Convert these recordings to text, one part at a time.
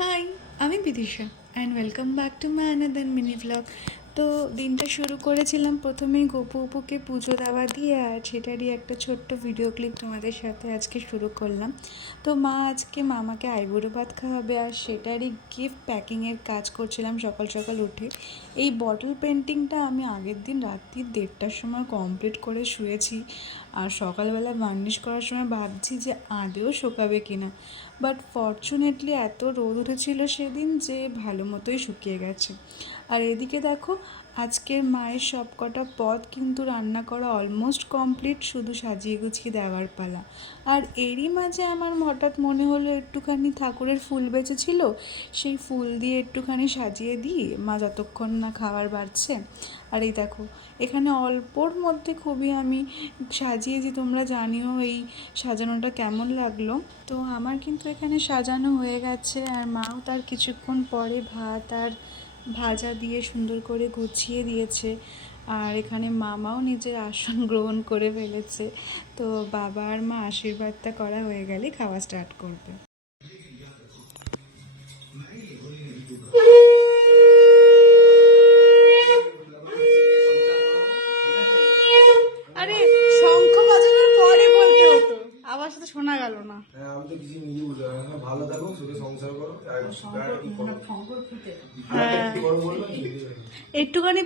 High, আমি Bidisha and welcome back to my another mini vlog. তো দিনটা শুরু করেছিলাম প্রথমেই অপুকে পুজো দেওয়া দিয়ে, আর সেটারই একটা ছোট্ট ভিডিও ক্লিপ তোমাদের সাথে আজকে শুরু করলাম। তো মা আজকে মামাকে আইবুড়ো ভাত খাওয়াবে, আর সেটারই গিফট প্যাকিংয়ের কাজ করছিলাম সকাল সকাল উঠে। এই বটল পেন্টিংটা আমি আগের দিন রাত্রি 1:30টার সময় কমপ্লিট করে শুয়েছি, আর সকালবেলা বার্নিশ করার সময় ভাবছি যে আদেও শোকাবে কিনা, বাট ফর্চুনেটলি এত রোদ উঠেছিল সেদিন যে ভালো মতোই শুকিয়ে গেছে। আর এদিকে দেখো, আজকের মায়ের সব কটা পদ কিন্তু রান্না করা অলমোস্ট কমপ্লিট, শুধু সাজিয়ে গুছিয়ে দেওয়ার পালা। আর এরই মাঝে আমার হঠাৎ মনে হলো একটুখানি ঠাকুরের ফুল বেঁচেছিল, সেই ফুল দিয়ে একটুখানি সাজিয়ে দিই মা যতক্ষণ না খাবার বাড়ছে। আর এই দেখো, এখানে অল্পর মধ্যে খুবই আমি সাজিয়েছি, তোমরা জানিও এই সাজানোটা কেমন লাগলো। তো আমার কিন্তু এখানে সাজানো হয়ে গেছে, আর মাও তার কিছুক্ষণ পরে ভাত আর ভাজা দিয়ে সুন্দর করে গুছিয়ে দিয়েছে। আর এখানে মামাও নিজের আসন গ্রহণ করে ফেলেছে। তো বাবা আর মা আশীর্বাদটা করা হয়ে গেলে খাওয়া স্টার্ট করবে। আরে শঙ্খ বাজানোর পরে বলতে হতো, আবার সাথে শোনা গেল না। হ্যাঁ, আমি তো কিছু নিজে বুঝতে পারি না। ভালো থাকো, সুখে সংসার করো, একটুখানি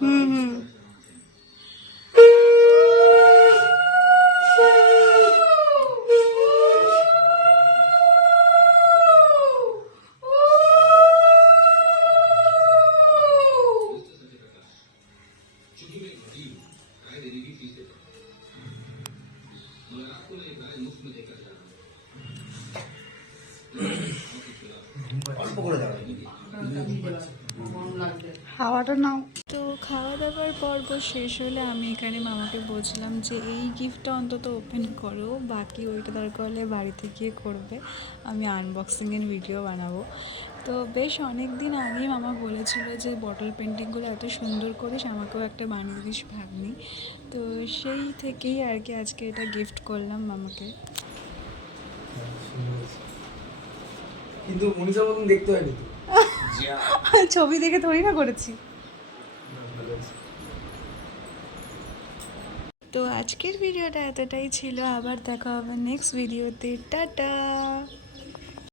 হুম হুম। অল্প করে দাও। হাওয়াটা নাও। তো খাওয়া দাওয়ার পর্ব শেষ হলে আমি এখানে মামাকে বলছিলাম যে এই গিফটটা অন্তত ওপেন করো, বাকি ওইটা দরকার হলে বাড়িতে গিয়ে করবে, আমি আনবক্সিংয়ের ভিডিও বানাবো। তো বেশ অনেক দিন আগেই মামা বলেছিল যে বটল পেন্টিংগুলো এত সুন্দর করিস, আমাকেও একটা বানিয়ে দিস ভাগ্নি। তো সেই থেকেই আর কি আজকে এটা গিফট করলাম মামাকে। কিন্তু মনীষার মতন দেখতে হয়নি তো। ছবি দেখে থোড়ি না করেছি। তো আজকের ভিডিওটা এতটাই ছিল, আবার দেখা হবে নেক্সট ভিডিওতে। টাটা।